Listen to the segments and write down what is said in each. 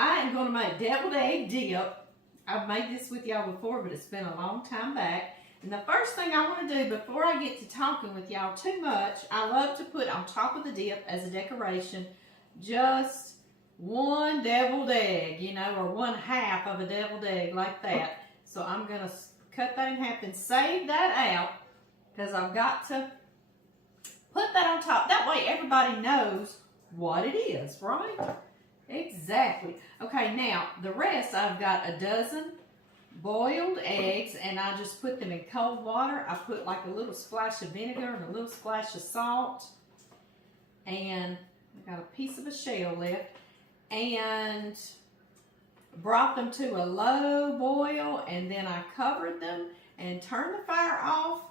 I am going to make deviled egg dip. I've made this with y'all before, but it's been a long time back. And the first thing I want to do before I get to talking with y'all too much, I love to put on top of the dip as a decoration just one deviled egg, you know, or 1/2 of a deviled egg like that. So I'm going to cut that in half and save that out because I've got to put that on top. That way everybody knows what it is, right? Exactly. Okay, now the rest, I've got a dozen boiled eggs, and I just put them in cold water. I put like a little splash of vinegar and a little splash of salt, and I got a piece of a shell left, and brought them to a low boil, and then I covered them and turned the fire off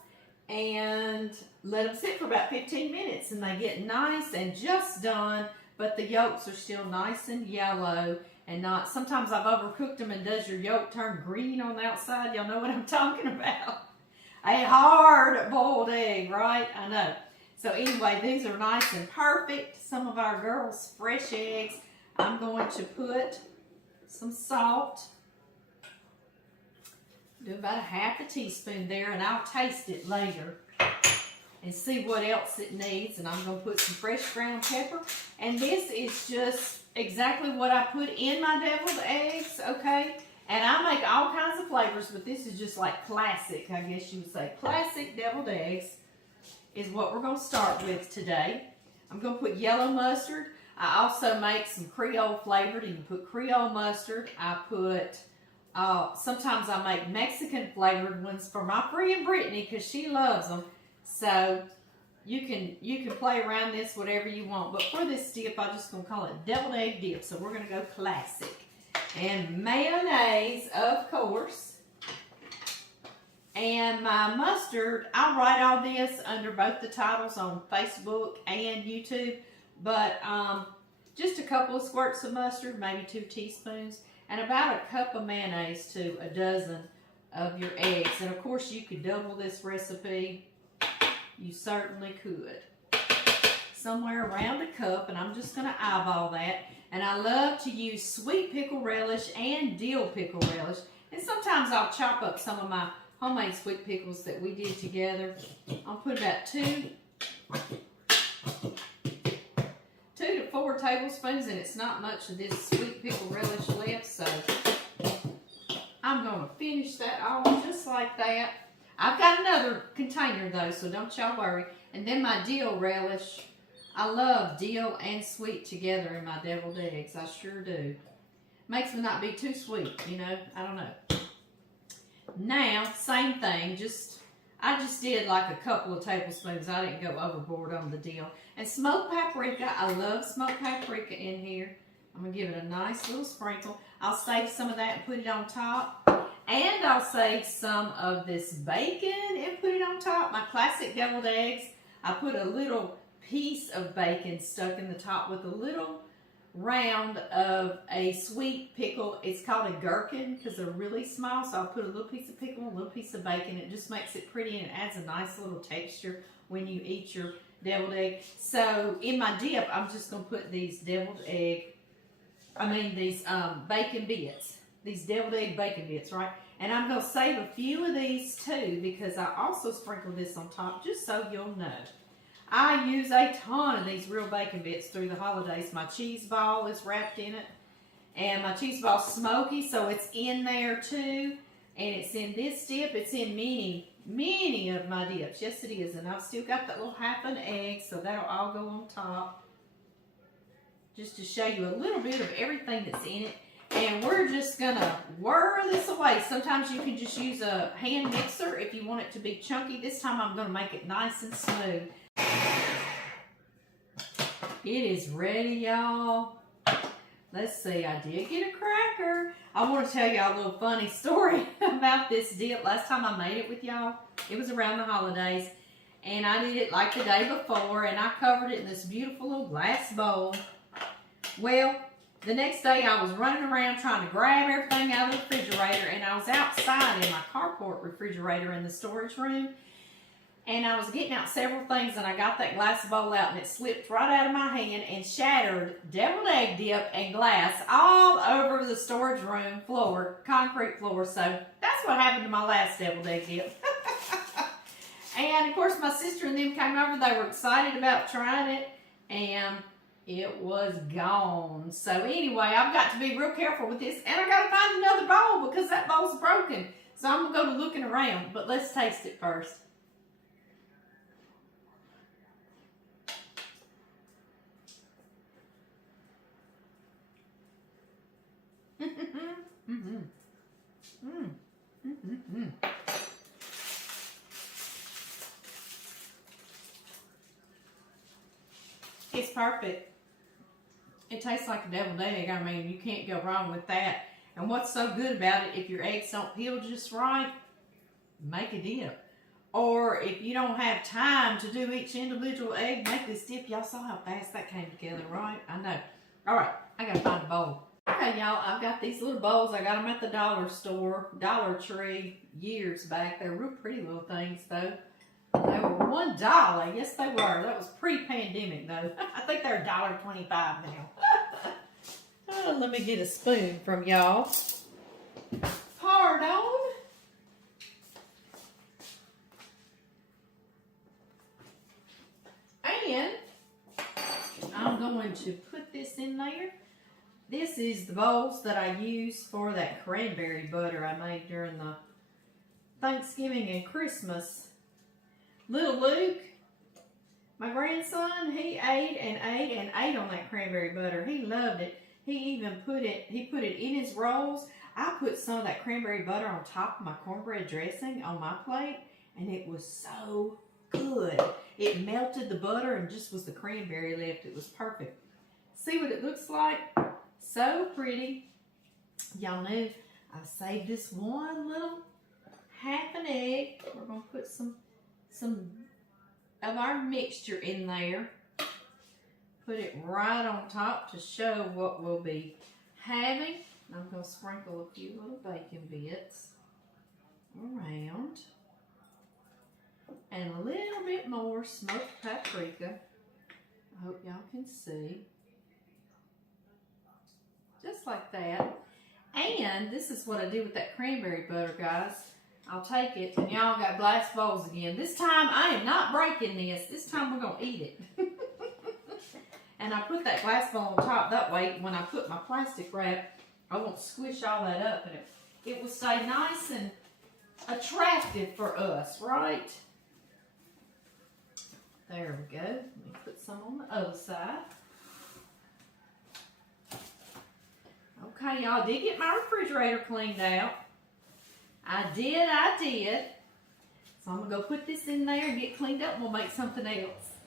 and let them sit for about 15 minutes, and they get nice and just done, but the yolks are still nice and yellow and not, sometimes I've overcooked them and does your yolk turn green on the outside? Y'all know what I'm talking about. A hard boiled egg, right? I know. So anyway, these are nice and perfect. Some of our girls' fresh eggs. I'm going to put some salt. Do about 1/2 teaspoon there, and I'll taste it later and see what else it needs. And I'm going to put some fresh ground pepper. And this is just exactly what I put in my deviled eggs, okay? And I make all kinds of flavors, but this is just like classic, I guess you would say. Classic deviled eggs is what we're going to start with today. I'm going to put yellow mustard. I also make some Creole flavored, and you put Creole mustard. I put, sometimes I make Mexican flavored ones for my friend Brittany because she loves them. So you can play around this whatever you want. But for this dip, I'm just going to call it deviled egg dip. So we're going to go classic. And mayonnaise, of course. And my mustard, I'll write all this under both the titles on Facebook and YouTube. But just a couple of squirts of mustard, maybe 2 teaspoons. And about a cup of mayonnaise to a dozen of your eggs. And of course you could double this recipe. You certainly could. Somewhere around a cup, and I'm just going to eyeball that. And I love to use Sweet Pickle Relish and Dill Pickle Relish. And sometimes I'll chop up some of my homemade sweet pickles that we did together. I'll put about 2 to 4 tablespoons, and it's not much of this Sweet Pickle Relish left, so I'm going to finish that off just like that. I've got another container though, so don't y'all worry. And then my dill relish. I love dill and sweet together in my deviled eggs. I sure do. Makes them not be too sweet, you know. I don't know. Now, same thing. I just did like a couple of tablespoons. I didn't go overboard on the dill. And smoked paprika. I love smoked paprika in here. I'm going to give it a nice little sprinkle. I'll save some of that and put it on top. And I'll save some of this bacon and put it on top. My classic deviled eggs, I put a little piece of bacon stuck in the top with a little round of a sweet pickle. It's called a gherkin because they're really small. So I'll put a little piece of pickle and a little piece of bacon. It just makes it pretty, and it adds a nice little texture when you eat your deviled egg. So in my dip, I'm just going to put these these bacon bits. These deviled egg bacon bits, right? And I'm going to save a few of these too because I also sprinkle this on top just so you'll know. I use a ton of these real bacon bits through the holidays. My cheese ball is wrapped in it. And my cheese ball's smoky, so it's in there too. And it's in this dip. It's in many of my dips. Yes, it is. And I've still got that little 1/2 egg, so that'll all go on top. Just to show you a little bit of everything that's in it. And we're just going to whir this away. Sometimes you can just use a hand mixer if you want it to be chunky. This time I'm going to make it nice and smooth. It is ready, y'all. Let's see. I did get a cracker. I want to tell y'all a little funny story about this dip. Last time I made it with y'all, it was around the holidays. And I did it like the day before. And I covered it in this beautiful little glass bowl. Well, the next day I was running around trying to grab everything out of the refrigerator, and I was outside in my carport refrigerator in the storage room, and I was getting out several things, and I got that glass bowl out, and it slipped right out of my hand and shattered deviled egg dip and glass all over storage room floor, concrete floor, so that's what happened to my last deviled egg dip. And of course my sister and them came over, they were excited about trying it, and it was gone. So anyway, I've got to be real careful with this, and I gotta find another bowl because that bowl's broken. So I'm gonna go to looking around, but let's taste it first. It's perfect. It tastes like a deviled egg. I mean, you can't go wrong with that. And what's so good about it, if your eggs don't peel just right, make a dip. Or if you don't have time to do each individual egg, make this dip. Y'all saw how fast that came together, right? I know. All right, I gotta find a bowl. Okay, y'all, I've got these little bowls. I got them at the dollar store, Dollar Tree, years back. They're real pretty little things, though. They were $1. Yes, they were. That was pre-pandemic, though. I think they're $1.25 now. Oh, let me get a spoon from y'all. Pardon. And I'm going to put this in there. This is the bowls that I use for that cranberry butter I made during the Thanksgiving and Christmas. Little Luke, my grandson, he ate and ate and ate on that cranberry butter. He loved it. He even put it in his rolls. I put some of that cranberry butter on top of my cornbread dressing on my plate, and it was so good. It melted the butter and just was the cranberry left. It was perfect. See what it looks like? So pretty. Y'all knew I saved this one little half an egg. We're going to put some of our mixture in there. Put it right on top to show what we'll be having. I'm going to sprinkle a few little bacon bits around. And a little bit more smoked paprika. I hope y'all can see. Just like that. And this is what I do with that cranberry butter, guys. I'll take it, and y'all got glass bowls again. This time, I am not breaking this. This time, we're going to eat it. And I put that glass bowl on top. That way, when I put my plastic wrap, I won't squish all that up. And it will stay nice and attractive for us, right? There we go. Let me put some on the other side. Okay, y'all, did get my refrigerator cleaned out. I did. So I'm going to go put this in there and get cleaned up, and we'll make something else.